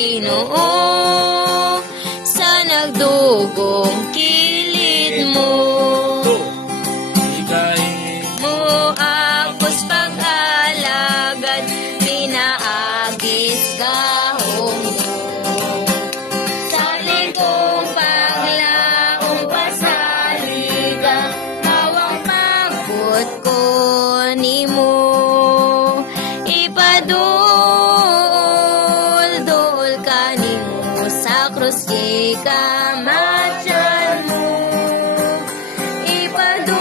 Ginoo, sa nagdugong kilid mo. Mo akos pag-alagad, pinaagis gahong mo. Sa likong paglaong pasaliga, mawang pagod ko ni mo. Ipadul-dul ka ni mo sa krus kay kamatyan mo. Ipadul-dul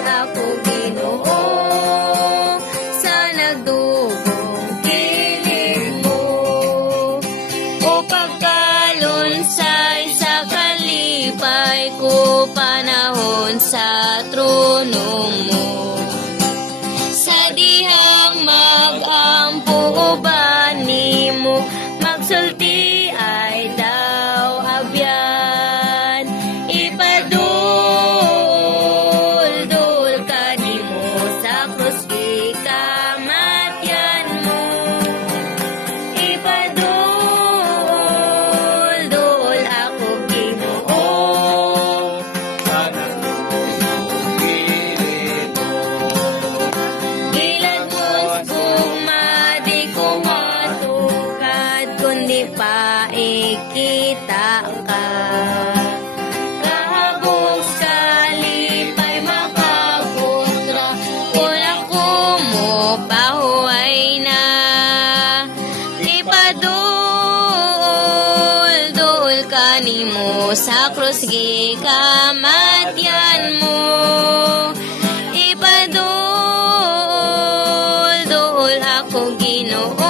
ako Ginoo, sa nagdugong kilid mo. O pagkalunsay sa kalipay ko, panahon sa trono mo. Sa dihang mag-ampo ba nimo, magsulti ay daw abyan. Ipadul-dul ka nimo sa krus kay kamatyan mo. Ipadul-dul ako Ginoo, gilad mo's bumadi ko matukad, kundi pa ikita ka. Kahabog sa lipay makaputra, wala ko mo pahuay na. Ipadul-dul ka nimo sa krus kay kamatyan mo. Ipadul-dul ako Ginoo,